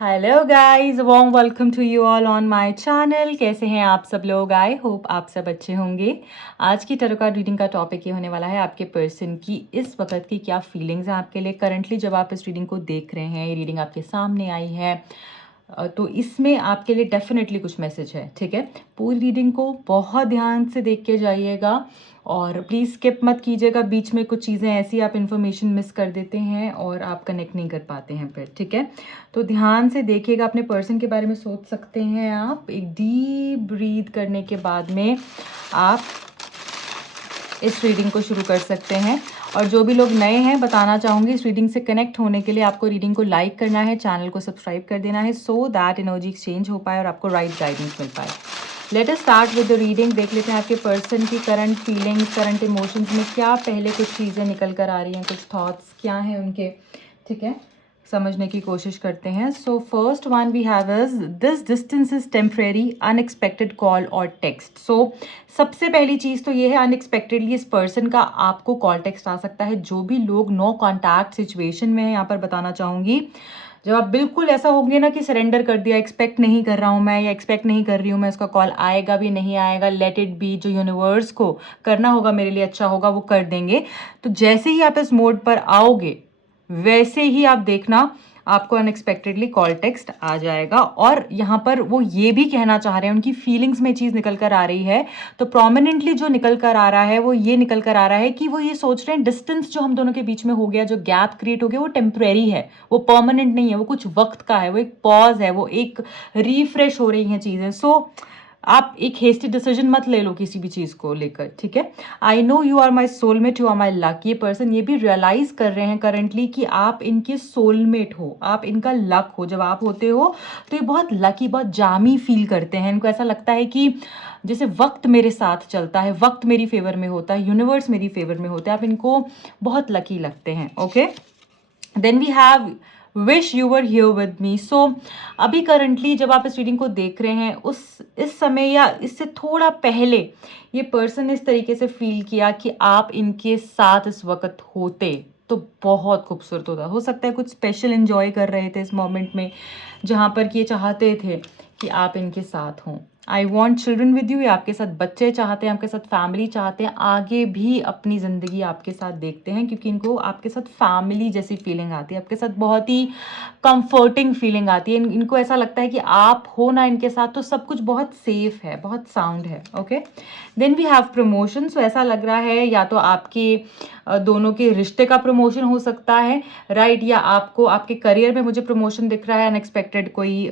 Hello guys, warm welcome to you all on my channel. कैसे हैं आप सब लोग? आई होप आप सब अच्छे होंगे। आज की टैरो कार्ड रीडिंग का टॉपिक ये होने वाला है आपके पर्सन की इस वक्त की क्या फीलिंग्स हैं आपके लिए करंटली जब आप इस रीडिंग को देख रहे हैं। ये रीडिंग आपके सामने आई है तो इसमें आपके लिए डेफिनेटली कुछ मैसेज है। ठीक है, पूरी रीडिंग को बहुत ध्यान से देख के जाइएगा और प्लीज़ स्किप मत कीजिएगा। बीच में कुछ चीज़ें ऐसी आप इन्फॉर्मेशन मिस कर देते हैं और आप कनेक्ट नहीं कर पाते हैं फिर। ठीक है, तो ध्यान से देखिएगा। अपने पर्सन के बारे में सोच सकते हैं आप। एक डीप ब्रीथ करने के बाद में आप इस रीडिंग को शुरू कर सकते हैं। और जो भी लोग नए हैं, बताना चाहूँगी इस रीडिंग से कनेक्ट होने के लिए आपको रीडिंग को लाइक करना है, चैनल को सब्सक्राइब कर देना है सो दैट एनर्जी एक्सचेंज हो पाए और आपको राइट गाइडेंस मिल पाए। Let us start with the reading. देख लेते हैं आपके पर्सन की करंट फीलिंग्स, करंट इमोशंस में क्या पहले कुछ चीज़ें निकल कर आ रही हैं, कुछ थॉट्स क्या हैं उनके। ठीक है, समझने की कोशिश करते हैं। So first one we have is this distance is temporary, unexpected call और टेक्स्ट। सो सबसे पहली चीज़ तो ये है, अनएक्सपेक्टेडली इस पर्सन का आपको कॉल टेक्स्ट आ सकता है। जो भी लोग नो कॉन्टैक्ट सिचुएशन में है, यहाँ पर बताना चाहूँगी जब आप बिल्कुल ऐसा होंगे ना कि सरेंडर कर दिया, एक्सपेक्ट नहीं कर रहा हूँ मैं या एक्सपेक्ट नहीं कर रही हूँ मैं, उसका कॉल आएगा भी नहीं आएगा, लेट इट बी, जो यूनिवर्स को करना होगा मेरे लिए अच्छा होगा वो कर देंगे। तो जैसे ही आप इस मोड पर आओगे वैसे ही आप देखना आपको अनएक्सपेक्टेडली कॉल टेक्स्ट आ जाएगा। और यहाँ पर वो ये भी कहना चाह रहे हैं, उनकी फीलिंग्स में चीज़ निकल कर आ रही है। तो प्रोमिनेंटली जो निकल कर आ रहा है वो ये निकल कर आ रहा है कि वो ये सोच रहे हैं डिस्टेंस जो हम दोनों के बीच में हो गया, जो गैप क्रिएट हो गया, वो टेम्परेरी है, वो परमानेंट नहीं है, वो कुछ वक्त का है, वो एक पॉज है, वो एक रिफ्रेश हो रही हैं चीज़ें। सो आप एक हेस्टी डिसीजन मत ले लो किसी भी चीज़ को लेकर। ठीक है, I know you are my soulmate, you are my luck. ये पर्सन ये भी रियलाइज कर रहे हैं करंटली कि आप इनके सोलमेट हो, आप इनका लक हो। जब आप होते हो तो ये बहुत लकी, बहुत जामी फील करते हैं। इनको ऐसा लगता है कि जैसे वक्त मेरे साथ चलता है, वक्त मेरी फेवर में होता है, यूनिवर्स मेरी फेवर में होता है। आप इनको बहुत लकी लगते हैं। Okay, then we have wish you were here with me. So अभी करंटली जब आप इस रीडिंग को देख रहे हैं इस समय या इससे थोड़ा पहले ये पर्सन इस तरीके से फील किया कि आप इनके साथ इस वक्त होते तो बहुत खूबसूरत होता। हो सकता है कुछ स्पेशल एंजॉय कर रहे थे इस मोमेंट में, जहाँ पर कि ये चाहते थे कि आप इनके साथ हों। I want children with you, ये आपके साथ बच्चे चाहते हैं, आपके साथ फैमिली चाहते हैं, आगे भी अपनी ज़िंदगी आपके साथ देखते हैं क्योंकि इनको आपके साथ फैमिली जैसी फीलिंग आती है, आपके साथ बहुत ही कंफर्टिंग फीलिंग आती है। इनको ऐसा लगता है कि आप हो ना इनके साथ तो सब कुछ बहुत सेफ है, बहुत साउंड है। Okay, then we have promotion. So ऐसा लग रहा है या तो आपके दोनों के रिश्ते का प्रमोशन हो सकता है, राइट, या आपको आपके करियर में मुझे प्रमोशन दिख रहा है। अनएक्सपेक्टेड कोई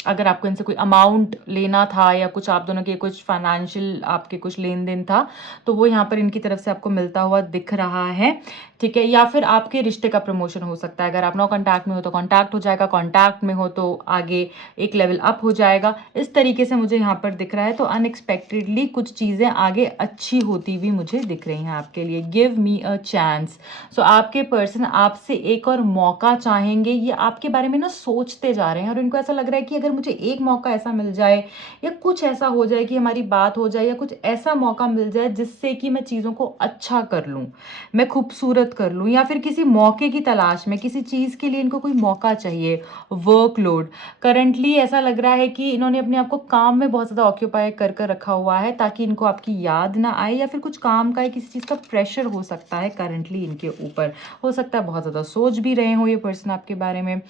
अगर आपको इनसे कोई अमाउंट लेना था या कुछ आप दोनों के कुछ फाइनेंशियल आपके कुछ लेन देन था तो वो यहाँ पर इनकी तरफ से आपको मिलता हुआ दिख रहा है। ठीक है, या फिर आपके रिश्ते का प्रमोशन हो सकता है। अगर आप नो कॉन्टैक्ट में हो तो कॉन्टैक्ट हो जाएगा, कॉन्टैक्ट में हो तो आगे एक लेवल अप हो जाएगा। इस तरीके से मुझे यहाँ पर दिख रहा है। तो अनएक्सपेक्टेडली कुछ चीज़ें आगे अच्छी होती हुई मुझे दिख रही हैं आपके लिए। Give me a chance. सो आपके पर्सन आपसे एक और मौका चाहेंगे। ये आपके बारे में ना सोचते जा रहे हैं और इनको ऐसा लग रहा है कि अगर मुझे एक मौका ऐसा मिल जाए या कुछ ऐसा हो जाए कि हमारी बात हो जाए या कुछ ऐसा मौका मिल जाए जिससे कि मैं चीज़ों को अच्छा कर लूँ, मैं खूबसूरत कर लूँ, या फिर किसी मौके की तलाश में किसी चीज़ के लिए इनको कोई मौका चाहिए। वर्कलोड करंटली ऐसा लग रहा है कि इन्होंने अपने आप को काम में बहुत ज़्यादा ऑक्यूपाई कर कर रखा हुआ है ताकि इनको आपकी याद ना आए, या फिर कुछ काम का किसी चीज़ का प्रेशर हो सकता है करंटली इनके ऊपर। हो सकता है बहुत ज़्यादा सोच भी रहे हो ये पर्सन आपके बारे में।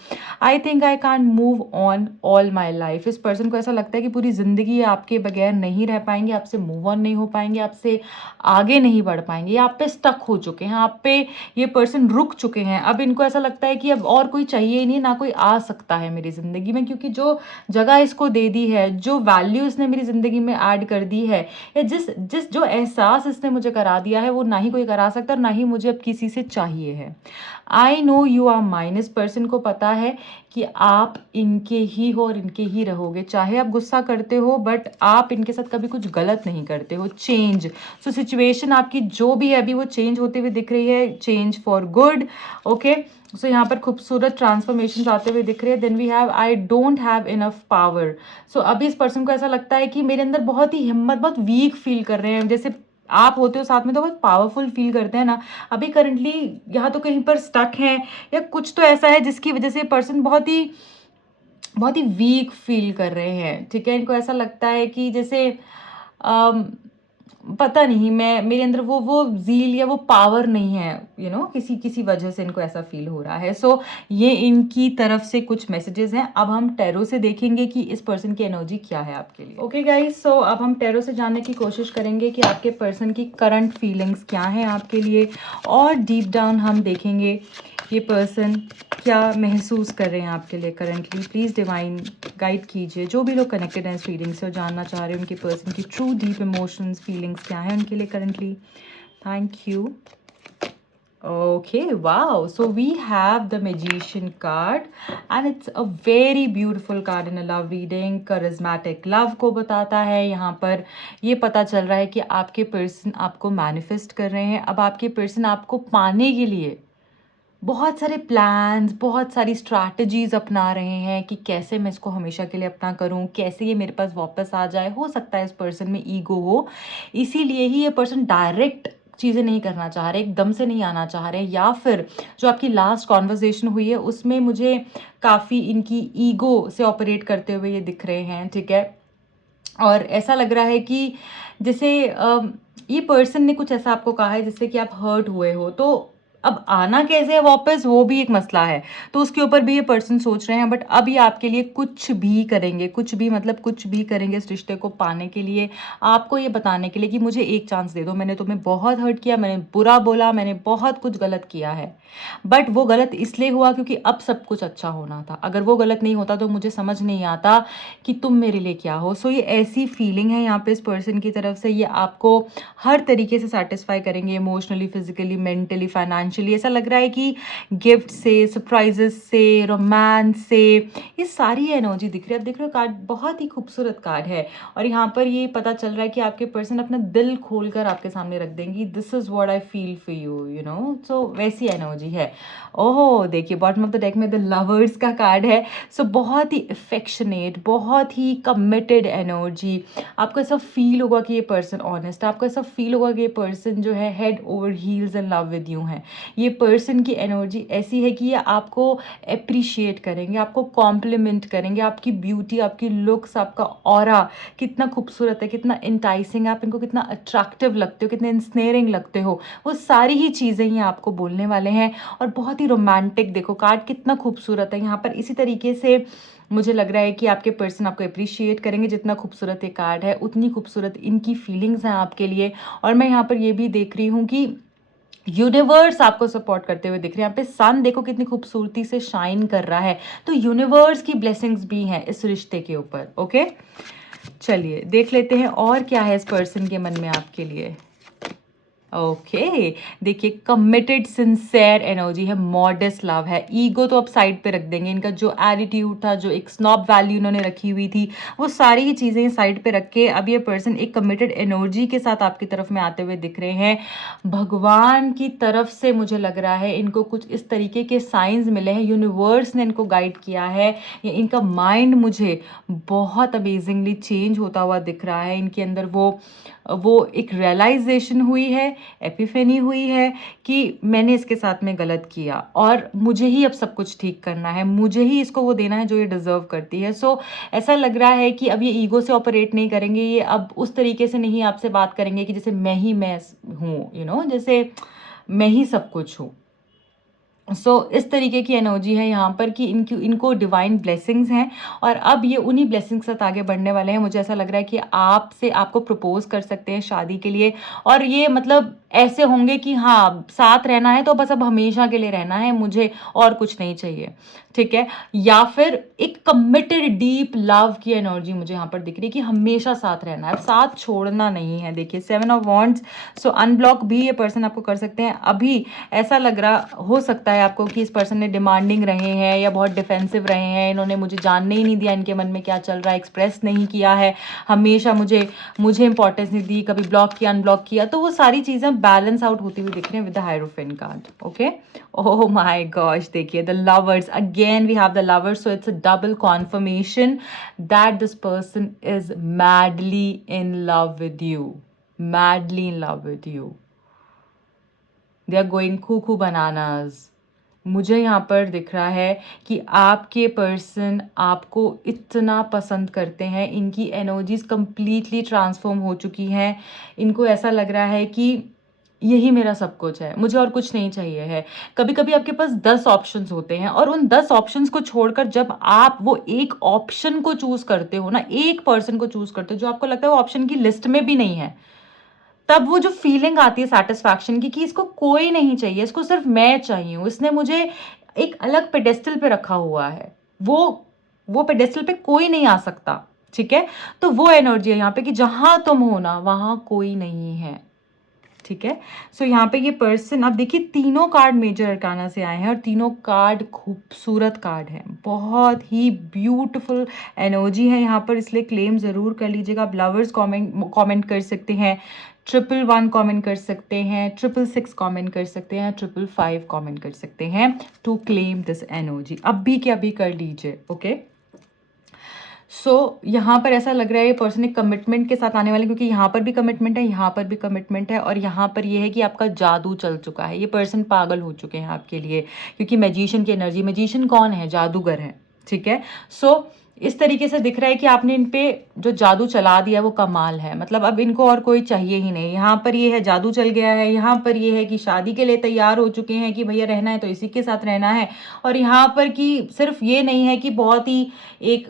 I think I can't move on all my life. इस पर्सन को ऐसा लगता है कि पूरी ज़िंदगी आपके बगैर नहीं रह पाएंगे, आपसे मूव ऑन नहीं हो पाएंगे, आपसे आगे नहीं बढ़ पाएंगे, आप पे स्टक हो चुके हैं, आप पे ये पर्सन रुक चुके हैं। अब इनको ऐसा लगता है कि अब और कोई चाहिए ही नहीं, ना कोई आ सकता है मेरी ज़िंदगी में, क्योंकि जो जगह इसको दे दी है, जो वैल्यू इसने मेरी ज़िंदगी में ऐड कर दी है, या जिस जिस जो एहसास इसने मुझे करा दिया है वो ना ही कोई करा सकता और ना ही मुझे अब किसी से चाहिए है। I know you are mine. इस पर्सन को पता है कि आप इनके ही हो और इनके ही रहोगे। चाहे आप गुस्सा करते हो बट आप इनके साथ कभी कुछ गलत नहीं करते हो। चेंज, सो सिचुएशन आपकी जो भी है अभी वो चेंज होते हुए दिख रही है, change for good. Okay, so यहाँ पर खूबसूरत ट्रांसफॉर्मेशन आते हुए दिख रहे हैं। Then we have I don't have enough power. So अभी इस पर्सन को ऐसा लगता है कि मेरे अंदर बहुत ही हिम्मत, बहुत वीक फील कर रहे हैं, जैसे आप होते हो साथ में तो बहुत पावरफुल फील करते हैं ना। अभी करंटली यहाँ तो कहीं पर स्टक हैं या कुछ तो ऐसा है जिसकी वजह से पर्सन बहुत ही वीक फील कर रहे हैं, ठीक है। इनको ऐसा लगता है कि जैसे अम, पता नहीं, मैं मेरे अंदर वो ज़ील या वो पावर नहीं है, किसी किसी वजह से इनको ऐसा फील हो रहा है। सो ये इनकी तरफ से कुछ मैसेजेस हैं। अब हम टैरो से देखेंगे कि इस पर्सन की एनर्जी क्या है आपके लिए। ओके गाइस, सो अब हम टैरो से जानने की कोशिश करेंगे कि आपके पर्सन की करंट फीलिंग्स क्या हैं आपके लिए, और डीप डाउन हम देखेंगे ये पर्सन क्या महसूस कर रहे हैं आपके लिए करंटली। प्लीज़ डिवाइन गाइड कीजिए जो भी लोग कनेक्टेड हैं इस रीडिंग से और जानना चाह रहे हैं उनके पर्सन की ट्रू डीप इमोशंस फीलिंग्स क्या है उनके लिए currently. Thank you. Okay, wow. So we have the Magician card and it's a very beautiful card in a love reading. Charismatic love को बताता है। यहाँ पर ये पता चल रहा है कि आपके पर्सन आपको मैनिफेस्ट कर रहे हैं। अब आपके पर्सन आपको पाने के लिए बहुत सारे प्लान्स, बहुत सारी स्ट्रैटेजीज अपना रहे हैं कि कैसे मैं इसको हमेशा के लिए अपना करूं, कैसे ये मेरे पास वापस आ जाए। हो सकता है इस पर्सन में ईगो हो, इसीलिए ही ये पर्सन डायरेक्ट चीज़ें नहीं करना चाह रहे, एकदम से नहीं आना चाह रहे, या फिर जो आपकी लास्ट कॉन्वर्जेशन हुई है उसमें मुझे काफ़ी इनकी ईगो से ऑपरेट करते हुए ये दिख रहे हैं, ठीक है। और ऐसा लग रहा है कि जैसे ये पर्सन ने कुछ ऐसा आपको कहा है जिससे कि आप हर्ट हुए हो, तो अब आना कैसे है वापस वो भी एक मसला है, तो उसके ऊपर भी ये पर्सन सोच रहे हैं। बट अब ये आपके लिए कुछ भी करेंगे, कुछ भी मतलब कुछ भी करेंगे इस रिश्ते को पाने के लिए, आपको ये बताने के लिए कि मुझे एक चांस दे दो, मैंने तुम्हें बहुत हर्ट किया, मैंने बुरा बोला, मैंने बहुत कुछ गलत किया है, बट वो गलत इसलिए हुआ क्योंकि अब सब कुछ अच्छा होना था। अगर वो गलत नहीं होता तो मुझे समझ नहीं आता कि तुम मेरे लिए क्या हो। सो ये ऐसी फीलिंग है यहाँ पे इस पर्सन की तरफ से। ये आपको हर तरीके से सेटिस्फाई करेंगे, इमोशनली, फिजिकली, मेंटली, फाइनेंशियली। ऐसा लग रहा है कि गिफ्ट से, सरप्राइजेस से, रोमांस से, ये सारी एनर्जी दिख रही है। आप देख रहे हो कार्ड बहुत ही खूबसूरत कार्ड है, और यहाँ पर ये पता चल रहा है कि आपके पर्सन अपना दिल खोल कर आपके सामने रख देंगी। This is what I feel for you, so वैसी एनर्जी है। ओह देखिए, बॉटम ऑफ द डेक में द लवर्स का कार्ड है। सो बहुत ही अफेक्शनेट, बहुत ही कमिटेड एनर्जी। आपको ऐसा फील होगा कि ये पर्सन ऑनेस्ट है, आपको ऐसा फील होगा कि ये पर्सन जो है head over heels in love with you है। ये पर्सन की एनर्जी ऐसी है कि ये आपको अप्रिशिएट करेंगे, आपको कॉम्प्लीमेंट करेंगे, आपकी ब्यूटी, आपकी लुक्स, आपका ऑरा कितना खूबसूरत है, कितना इंटाइसिंग है, आप इनको कितना अट्रैक्टिव लगते हो, कितने इंस्नेरिंग लगते हो, वो सारी ही चीज़ें ये आपको बोलने वाले हैं। और बहुत ही रोमांटिक, देखो कार्ड कितना खूबसूरत है यहाँ पर। इसी तरीके से मुझे लग रहा है कि आपके पर्सन आपको अप्रिशिएट करेंगे। जितना खूबसूरत ये कार्ड है उतनी खूबसूरत इनकी फीलिंग्स हैं आपके लिए। और मैं यहाँ पर ये भी देख रही हूँ कि यूनिवर्स आपको सपोर्ट करते हुए दिख रहे हैं। यहाँ पे सन देखो कितनी खूबसूरती से शाइन कर रहा है, तो यूनिवर्स की ब्लेसिंग्स भी हैं इस रिश्ते के ऊपर। ओके, चलिए देख लेते हैं और क्या है इस पर्सन के मन में आपके लिए। ओके देखिए, कमिटेड सिंसेयर एनर्जी है, मॉडेस्ट लव है। ईगो तो अब साइड पे रख देंगे, इनका जो एटीट्यूड था, जो एक स्नॉब वैल्यू इन्होंने रखी हुई थी, वो सारी ही चीज़ें साइड पे रख के अब ये पर्सन एक कमिटेड एनर्जी के साथ आपकी तरफ में आते हुए दिख रहे हैं। भगवान की तरफ से मुझे लग रहा है इनको कुछ इस तरीके के साइंस मिले हैं, यूनिवर्स ने इनको गाइड किया है, या इनका माइंड मुझे बहुत अमेजिंगली चेंज होता हुआ दिख रहा है। इनके अंदर वो एक रियलाइजेशन हुई है, एपिफेनी हुई है कि मैंने इसके साथ में गलत किया और मुझे ही अब सब कुछ ठीक करना है, मुझे ही इसको वो देना है जो ये डिज़र्व करती है। सो ऐसा लग रहा है कि अब ये ईगो से ऑपरेट नहीं करेंगे, ये अब उस तरीके से नहीं आपसे बात करेंगे कि जैसे मैं ही मैं हूँ, जैसे मैं ही सब कुछ हूँ। इस तरीके की एनर्जी है यहाँ पर कि इनको डिवाइन ब्लेसिंग्स हैं, और अब ये उन्हीं ब्लेसिंग्स के साथ आगे बढ़ने वाले हैं। मुझे ऐसा लग रहा है कि आपको प्रपोज कर सकते हैं शादी के लिए, और ये मतलब ऐसे होंगे कि हाँ साथ रहना है तो बस अब हमेशा के लिए रहना है, मुझे और कुछ नहीं चाहिए, ठीक है। या फिर एक कमिटेड डीप लव की एनर्जी मुझे यहाँ पर दिख रही है कि हमेशा साथ रहना है, साथ छोड़ना नहीं है। देखिए 7 ऑफ वॉन्ड्स। सो अनब्लॉक भी ये पर्सन आपको कर सकते हैं। अभी ऐसा लग रहा हो सकता है आपको कि इस पर्सन ने डिमांडिंग रहे हैं या बहुत डिफेंसिव रहे हैं, इन्होंने मुझे जानने ही नहीं दिया इनके मन में क्या चल रहा है, एक्सप्रेस नहीं किया है, हमेशा मुझे इंपॉर्टेंस नहीं दी, कभी ब्लॉक किया, अनब्लॉक किया, तो वो सारी चीज़ें बैलेंस आउट होती हुई दिख रही हैं with the hierophant card. Okay, oh my gosh, देखिए the lovers, again we have the lovers. So it's a double confirmation that this person is madly in love with you. madly in love with you. They are going cuckoo bananas. मुझे यहाँ पर दिख रहा है कि आपके person आपको इतना पसंद करते हैं, इनकी एनर्जीज कंप्लीटली ट्रांसफॉर्म हो चुकी हैं। इनको ऐसा लग रहा है कि यही मेरा सब कुछ है, मुझे और कुछ नहीं चाहिए है। कभी कभी आपके पास 10 ऑप्शंस होते हैं और उन 10 ऑप्शंस को छोड़कर जब आप वो एक ऑप्शन को चूज करते हो ना, एक पर्सन को चूज करते हो जो आपको लगता है वो ऑप्शन की लिस्ट में भी नहीं है, तब वो जो फीलिंग आती है सेटिस्फैक्शन की कि इसको कोई नहीं चाहिए, इसको सिर्फ मैं चाहिए हूँ, इसने मुझे एक अलग पेडेस्टल पे रखा हुआ है, वो पेडेस्टल पे कोई नहीं आ सकता। ठीक है, तो वो एनर्जी है यहाँ पे कि जहां तुम हो ना वहां कोई नहीं है। ठीक है, सो यहाँ पे ये पर्सन, अब देखिए तीनों कार्ड मेजर अरकाना से आए हैं और तीनों कार्ड खूबसूरत कार्ड हैं, बहुत ही ब्यूटीफुल एनर्जी है यहाँ पर, इसलिए क्लेम ज़रूर कर लीजिएगा। आप लवर्स कमेंट कर सकते हैं, 111 कमेंट कर सकते हैं, 666 कमेंट कर सकते हैं, 555 कमेंट कर सकते हैं टू क्लेम दिस एनर्जी। अभी के अभी कर लीजिए। ओके, सो यहाँ पर ऐसा लग रहा है ये पर्सन एक कमिटमेंट के साथ आने वाले, क्योंकि यहाँ पर भी कमिटमेंट है, यहाँ पर भी कमिटमेंट है, और यहाँ पर ये है कि आपका जादू चल चुका है, ये पर्सन पागल हो चुके हैं आपके लिए, क्योंकि मैजिशियन की एनर्जी, मैजिशियन कौन है? जादूगर है। ठीक है, सो इस तरीके से दिख रहा है कि आपने इन पे जो जादू चला दिया वो कमाल है, मतलब अब इनको और कोई चाहिए ही नहीं। यहाँ पर ये है जादू चल गया है, यहाँ पर ये है कि शादी के लिए तैयार हो चुके हैं कि भैया रहना है तो इसी के साथ रहना है, और यहाँ पर कि सिर्फ ये नहीं है कि बहुत ही एक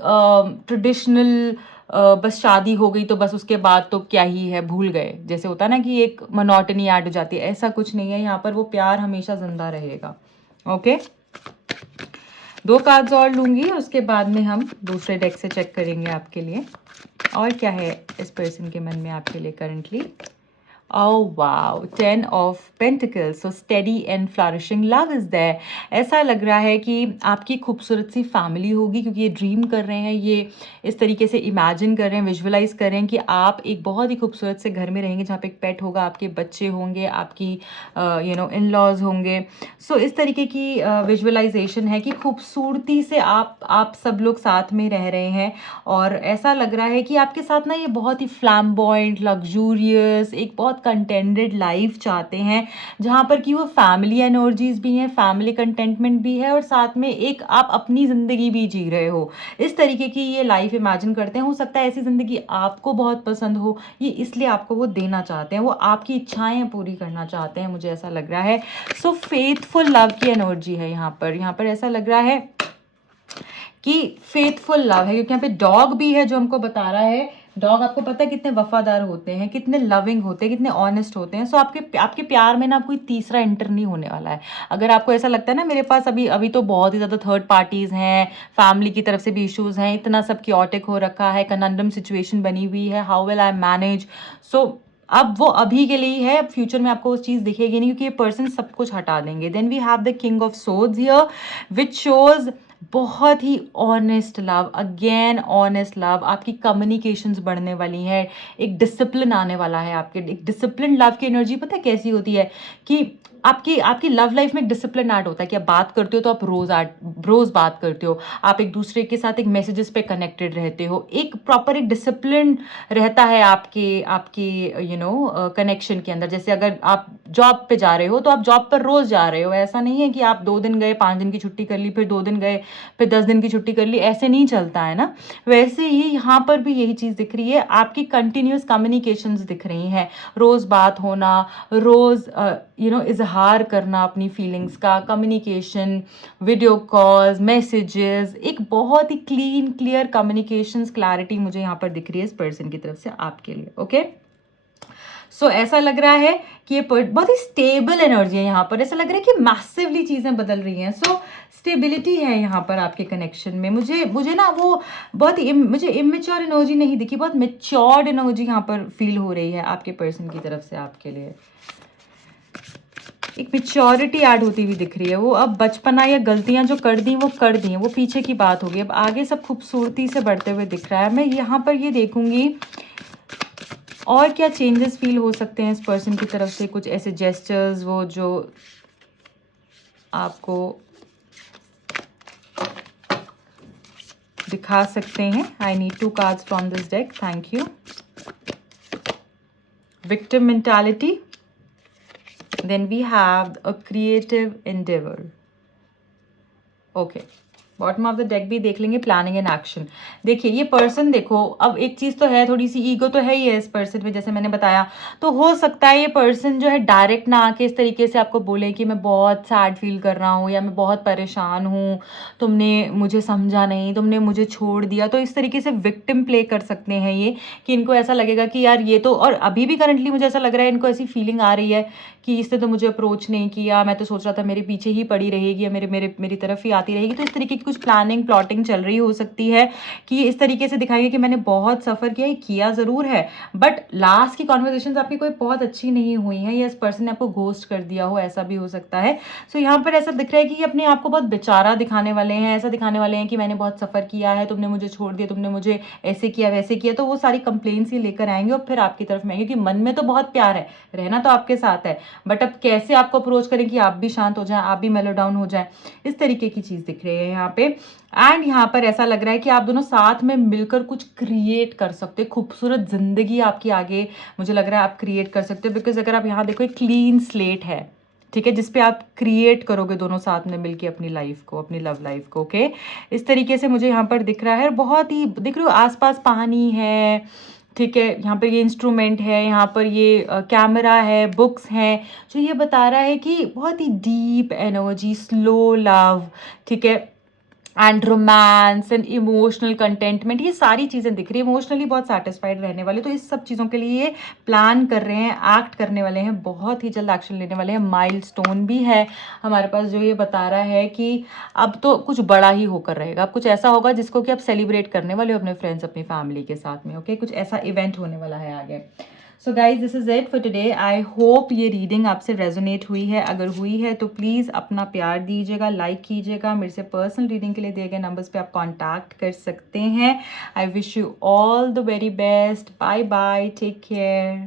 ट्रेडिशनल बस शादी हो गई तो बस उसके बाद तो क्या ही है, भूल गए, जैसे होता है ना कि एक मोनोटनी ऐड हो जाती है, ऐसा कुछ नहीं है यहाँ पर, वो प्यार हमेशा जिंदा रहेगा। ओके, 2 कार्ड्स और लूंगी, उसके बाद में हम दूसरे डेक से चेक करेंगे आपके लिए और क्या है इस पर्सन के मन में आपके लिए currently. Oh wow, 10 of Pentacles, so steady and flourishing love is there. ऐसा लग रहा है कि आपकी खूबसूरत सी फैमिली होगी, क्योंकि ये ड्रीम कर रहे हैं, ये इस तरीके से इमेजिन कर रहे हैं, विजुअलाइज कर रहे हैं कि आप एक बहुत ही खूबसूरत से घर में रहेंगे जहाँ पे एक पेट होगा, आपके बच्चे होंगे, आपकी इन लॉज होंगे। सो इस तरीके की विजुअलाइजेशन है कि खूबसूरती से आप सब लोग साथ में रह रहे हैं, और ऐसा लग रहा है कि आपके साथ ना ये बहुत ही फ्लैम्बॉयंट, लग्जूरियस, एक बहुत कंटेंटेड लाइफ चाहते हैं, जहाँ पर कि वो फैमिली एनर्जीज भी हैं, फैमिली कंटेंटमेंट भी है, और साथ में एक आप अपनी ज़िंदगी भी जी रहे हो, इस तरीके की ये लाइफ इमेजिन करते हैं। हो सकता है ऐसी ज़िंदगी आपको बहुत पसंद हो, ये इसलिए आपको वो देना चाहते हैं, वो आपकी इच्छाएं पूरी करना चाहते हैं, मुझे ऐसा लग रहा है। सो फेथफुल लव की एनर्जी है यहाँ पर ऐसा लग रहा है कि फेथफुल लव है, क्योंकि यहाँ पे डॉग भी है जो हमको बता रहा है, डॉग आपको पता है कितने वफादार होते हैं, कितने लविंग होते हैं, कितने ऑनेस्ट होते हैं। सो आपके प्यार में ना कोई तीसरा एंटर नहीं होने वाला है। अगर आपको ऐसा लगता है ना मेरे पास अभी तो बहुत ही ज़्यादा थर्ड पार्टीज हैं, फैमिली की तरफ से भी इश्यूज हैं, इतना सब क्योटिक हो रखा है, कनंडम सिचुएशन बनी हुई है, हाउ विल आई मैनेज। सो अब वो अभी के लिए है, फ्यूचर में आपको उस चीज़ दिखेगी नहीं, क्योंकि ये पर्सन सब कुछ हटा देंगे। Then we have the king of swords here, which shows बहुत ही honest love, again honest love, आपकी कम्युनिकेशंस बढ़ने वाली हैं, एक डिसिप्लिन आने वाला है आपके, एक डिसिप्लिन लव की एनर्जी पता है कैसी होती है कि आपकी लव लाइफ में एक डिसिप्लिन ऐड होता है कि आप बात करते हो तो आप रोज बात करते हो, आप एक दूसरे के साथ एक मैसेजेस पे कनेक्टेड रहते हो, एक प्रॉपर एक डिसिप्लिन रहता है आपके कनेक्शन के अंदर। जैसे अगर आप जॉब पे जा रहे हो तो आप जॉब पर रोज जा रहे हो, ऐसा नहीं है कि आप 2 दिन गए, 5 दिन की छुट्टी कर ली, फिर 2 दिन गए, फिर 10 दिन की छुट्टी कर ली, ऐसे नहीं चलता है ना। वैसे ही यहाँ पर भी यही चीज़ दिख रही है, आपकी कंटिन्यूस कम्युनिकेशंस दिख रही हैं, रोज़ बात होना, रोज़ इजहार करना अपनी फीलिंग्स का, कम्युनिकेशन, वीडियो कॉल्स, मैसेजेस, एक बहुत ही क्लीन क्लियर कम्युनिकेशंस क्लैरिटी मुझे यहाँ पर दिख रही है इस पर्सन की तरफ से आपके लिए। ओके, सो ऐसा लग रहा है कि ये बहुत ही स्टेबल एनर्जी है यहाँ पर, ऐसा लग रहा है कि मैसिवली चीज़ें बदल रही हैं। सो स्टेबिलिटी है यहाँ पर आपके कनेक्शन में। मुझे ना वो बहुत ही मुझे इमेच्योर एनर्जी नहीं दिखी, बहुत मेच्योर्ड एनर्जी यहाँ पर फील हो रही है आपके पर्सन की तरफ से आपके लिए, एक मेच्योरिटी ऐड होती हुई दिख रही है। वो अब बचपना या गलतियां जो कर दी वो कर दी हैं, वो पीछे की बात होगी, अब आगे सब खूबसूरती से बढ़ते हुए दिख रहा है। मैं यहाँ पर ये देखूंगी और क्या चेंजेस फील हो सकते हैं इस पर्सन की तरफ से, कुछ ऐसे जेस्चर्स वो जो आपको दिखा सकते हैं। I need 2 cards from this deck, thank you. victim mentality. Then we have a creative endeavor. Okay. Bottom of the deck भी देख लेंगे, प्लानिंग एंड एक्शन। देखिए ये पर्सन, देखो अब एक चीज़ तो है, थोड़ी सी ईगो तो है ही है इस पर्सन में, जैसे मैंने बताया। तो हो सकता है ये पर्सन जो है डायरेक्ट ना आके इस तरीके से आपको बोले कि मैं बहुत सैड फील कर रहा हूँ या मैं बहुत परेशान हूँ, तुमने मुझे समझा नहीं, तुमने मुझे छोड़ दिया। तो इस तरीके से विक्टिम प्ले कर सकते हैं ये, कि इनको ऐसा लगेगा कि यार ये तो, और अभी भी करंटली मुझे ऐसा लग रहा है इनको ऐसी फीलिंग आ रही है कि इसने तो मुझे अप्रोच नहीं किया, मैं तो सोच रहा था मेरे पीछे ही पड़ी रहेगी या मेरी तरफ ही आती रहेगी। तो इस तरीके की कुछ प्लानिंग प्लॉटिंग चल रही हो सकती है कि इस तरीके से दिखाएंगे कि मैंने बहुत सफ़र किया ज़रूर है, बट लास्ट की कॉन्वर्जेशन आपकी कोई बहुत अच्छी नहीं हुई है, या इस पर्सन ने आपको घोस्ट कर दिया हो, ऐसा भी हो सकता है। सो यहाँ पर ऐसा दिख रहा है कि अपने आप को बहुत बेचारा दिखाने वाले हैं, ऐसा दिखाने वाले हैं कि मैंने बहुत सफ़र किया है, तुमने मुझे छोड़ दिया, तुमने मुझे ऐसे किया वैसे किया। तो वो सारी कंप्लेंट्स ही लेकर आएंगे और फिर आपकी तरफ में आएंगे, क्योंकि मन में तो बहुत प्यार है, रहना तो आपके साथ है, बट अब कैसे आपको अप्रोच करें कि आप भी शांत हो जाएं, आप भी मेलो डाउन हो जाएं, इस तरीके की चीज़ दिख रही है यहाँ पे। एंड यहाँ पर ऐसा लग रहा है कि आप दोनों साथ में मिलकर कुछ क्रिएट कर सकते हो, खूबसूरत जिंदगी आपकी आगे मुझे लग रहा है आप क्रिएट कर सकते हो। बिकॉज अगर आप यहाँ देखो एक क्लीन स्लेट है, ठीक है, जिसपे आप क्रिएट करोगे दोनों साथ में मिलके अपनी लाइफ को, अपनी लव लाइफ को। ओके, इस तरीके से मुझे यहाँ पर दिख रहा है। बहुत ही दिख रही हो, आसपास पानी है, ठीक है, यहाँ पर ये इंस्ट्रूमेंट है, यहाँ पर ये कैमरा है, बुक्स हैं, जो ये बता रहा है कि बहुत ही डीप एनर्जी, स्लो लव, ठीक है, and romance and emotional contentment, ये सारी चीज़ें दिख रही है। इमोशनली बहुत सेटिस्फाइड रहने वाले, तो इस सब चीज़ों के लिए ये प्लान कर रहे हैं, एक्ट करने वाले हैं, बहुत ही जल्द एक्शन लेने वाले हैं। माइलस्टोन भी है हमारे पास जो ये बता रहा है कि अब तो कुछ बड़ा ही होकर रहेगा, अब कुछ ऐसा होगा जिसको कि आप सेलिब्रेट करने वाले हो अपने फ्रेंड्स, अपनी फैमिली के साथ में। ओके, कुछ ऐसा इवेंट होने वाला है आगे। So guys, this is it for today. I hope ये रीडिंग आपसे रेजोनेट हुई है। अगर हुई है तो प्लीज़ अपना प्यार दीजिएगा, लाइक कीजिएगा। मेरे से पर्सनल रीडिंग के लिए दिए गए नंबर्स पे आप कांटेक्ट कर सकते हैं। I wish you all the very best. Bye bye, take care.